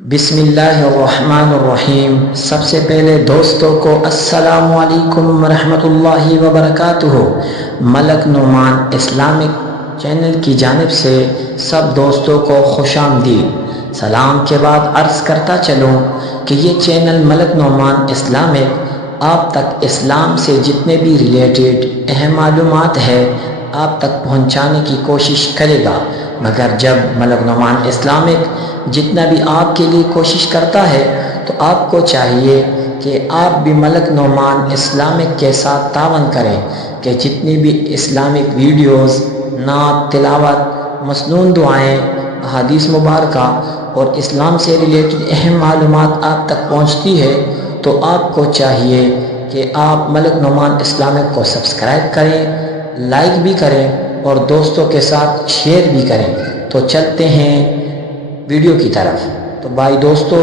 بسم اللہ الرحمن الرحیم۔ سب سے پہلے دوستوں کو السلام علیکم ورحمۃ اللہ وبرکاتہ۔ ملک نعمان اسلامک چینل کی جانب سے سب دوستوں کو خوش آمدید۔ سلام کے بعد عرض کرتا چلوں کہ یہ چینل ملک نعمان اسلامک آپ تک اسلام سے جتنے بھی ریلیٹڈ اہم معلومات ہے آپ تک پہنچانے کی کوشش کرے گا، مگر جب ملک نعمان اسلامک جتنا بھی آپ کے لیے کوشش کرتا ہے تو آپ کو چاہیے کہ آپ بھی ملک نعمان اسلامک کے ساتھ تعاون کریں کہ جتنی بھی اسلامک ویڈیوز، نعت، تلاوت، مسنون دعائیں، احادیث مبارکہ اور اسلام سے ریلیٹڈ اہم معلومات آپ تک پہنچتی ہے تو آپ کو چاہیے کہ آپ ملک نعمان اسلامک کو سبسکرائب کریں، لائک بھی کریں اور دوستوں کے ساتھ شیئر بھی کریں۔ تو چلتے ہیں ویڈیو کی طرف۔ تو بھائی دوستو،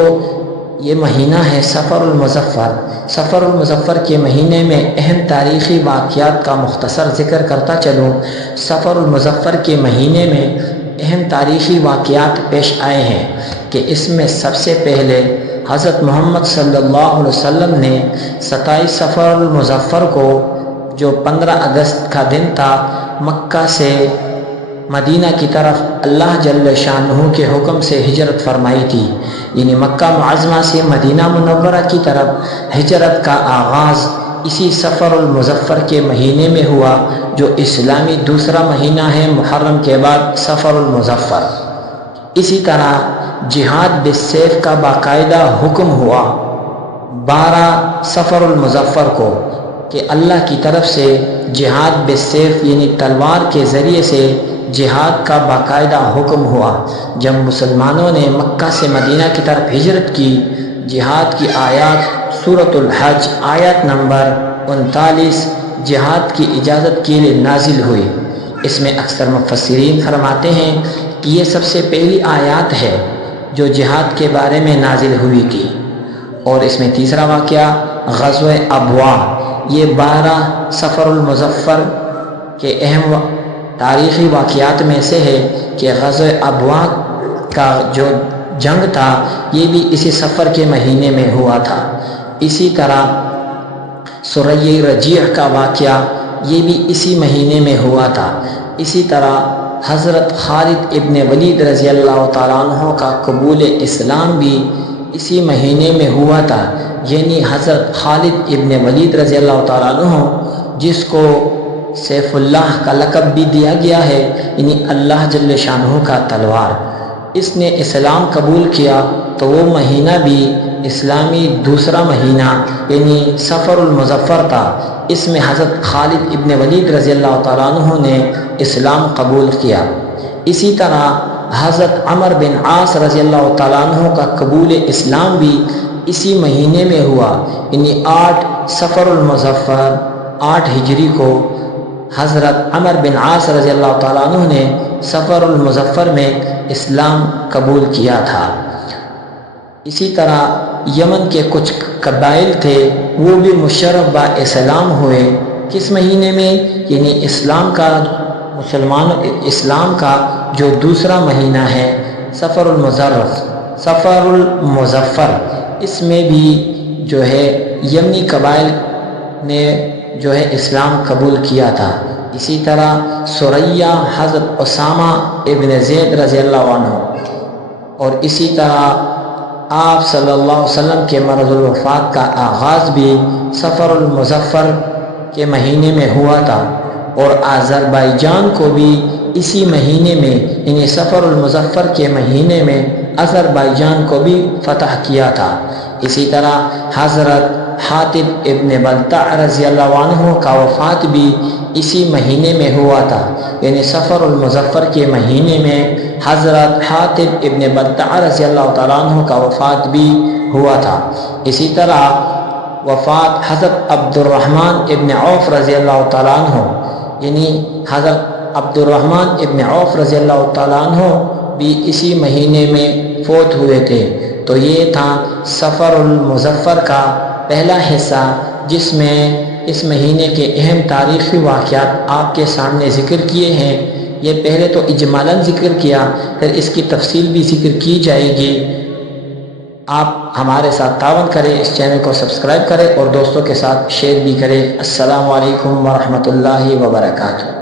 یہ مہینہ ہے سفر المظفر۔ سفر المظفر کے مہینے میں اہم تاریخی واقعات کا مختصر ذکر کرتا چلوں۔ سفر المظفر کے مہینے میں اہم تاریخی واقعات پیش آئے ہیں کہ اس میں سب سے پہلے حضرت محمد صلی اللہ علیہ وسلم نے 27 سفر المظفر کو، جو 15 اگست کا دن تھا، مکہ سے مدینہ کی طرف اللہ جل شانہ کے حکم سے ہجرت فرمائی تھی، یعنی مکہ معظمہ سے مدینہ منورہ کی طرف ہجرت کا آغاز اسی سفر المظفر کے مہینے میں ہوا، جو اسلامی دوسرا مہینہ ہے محرم کے بعد سفر المظفر۔ اسی طرح جہاد بالسیف کا باقاعدہ حکم ہوا 12 سفر المظفر کو کہ اللہ کی طرف سے جہاد بالسیف یعنی تلوار کے ذریعے سے جہاد کا باقاعدہ حکم ہوا۔ جب مسلمانوں نے مکہ سے مدینہ کی طرف ہجرت کی، جہاد کی آیات سورۃ الحج آیت نمبر 39 جہاد کی اجازت کے لیے نازل ہوئی۔ اس میں اکثر مفسرین فرماتے ہیں کہ یہ سب سے پہلی آیات ہے جو جہاد کے بارے میں نازل ہوئی تھی۔ اور اس میں تیسرا واقعہ غزوہ ابواء، یہ 12 سفر المظفر کے اہم تاریخی واقعات میں سے ہے کہ غزوہ ابواء کا جو جنگ تھا یہ بھی اسی سفر کے مہینے میں ہوا تھا۔ اسی طرح سریہ رجیع کا واقعہ یہ بھی اسی مہینے میں ہوا تھا۔ اسی طرح حضرت خالد ابن ولید رضی اللہ تعالیٰ عنہ کا قبول اسلام بھی اسی مہینے میں ہوا تھا، یعنی حضرت خالد ابن ولید رضی اللہ تعالیٰ عنہ جس کو سیف اللہ کا لقب بھی دیا گیا ہے، یعنی اللہ جل شانہ کا تلوار، اس نے اسلام قبول کیا تو وہ مہینہ بھی اسلامی دوسرا مہینہ یعنی سفر المظفر تھا۔ اس میں حضرت خالد ابن ولید رضی اللہ تعالیٰ عنہ نے اسلام قبول کیا۔ اسی طرح حضرت عمر بن عاص رضی اللہ تعالیٰ عنہ کا قبول اسلام بھی اسی مہینے میں ہوا، یعنی 8 سفر المظفر 8 ہجری کو حضرت عمر بن عاص رضی اللہ تعالیٰ عنہ نے سفر المظفر میں اسلام قبول کیا تھا۔ اسی طرح یمن کے کچھ قبائل تھے وہ بھی مشرف با اسلام ہوئے، کس مہینے میں؟ یعنی اسلام کا جو دوسرا مہینہ ہے سفر المظفر، اس میں بھی جو ہے یمنی قبائل نے جو ہے اسلام قبول کیا تھا۔ اسی طرح سریہ حضرت اسامہ ابن زید رضی اللہ عنہ، اور اسی طرح آپ صلی اللہ علیہ وسلم کے مرض الوفات کا آغاز بھی سفر المظفر کے مہینے میں ہوا تھا، اور آذربائیجان کو بھی اسی مہینے میں یعنی سفر المظفر کے مہینے میں آذربائیجان کو بھی فتح کیا تھا۔ اسی طرح حضرت حاتب ابن بلتع رضی اللہ عنہ کا وفات بھی اسی مہینے میں ہوا تھا، یعنی سفر المظفر کے مہینے میں حضرت حاتب ابن بلتع رضی اللہ تعالیٰ عنہ کا وفات بھی ہوا تھا۔ اسی طرح وفات حضرت عبد الرحمن ابن عوف رضی اللہ تعالیٰ عنہ، یعنی حضرت عبد الرحمن ابن عوف رضی اللہ تعالیٰ عنہ بھی اسی مہینے میں فوت ہوئے تھے۔ تو یہ تھا سفر المظفر کا پہلا حصہ، جس میں اس مہینے کے اہم تاریخی واقعات آپ کے سامنے ذکر کیے ہیں۔ یہ پہلے تو اجمالاً ذکر کیا، پھر اس کی تفصیل بھی ذکر کی جائے گی۔ آپ ہمارے ساتھ تعاون کریں، اس چینل کو سبسکرائب کریں اور دوستوں کے ساتھ شیئر بھی کریں۔ السلام علیکم ورحمۃ اللہ وبرکاتہ۔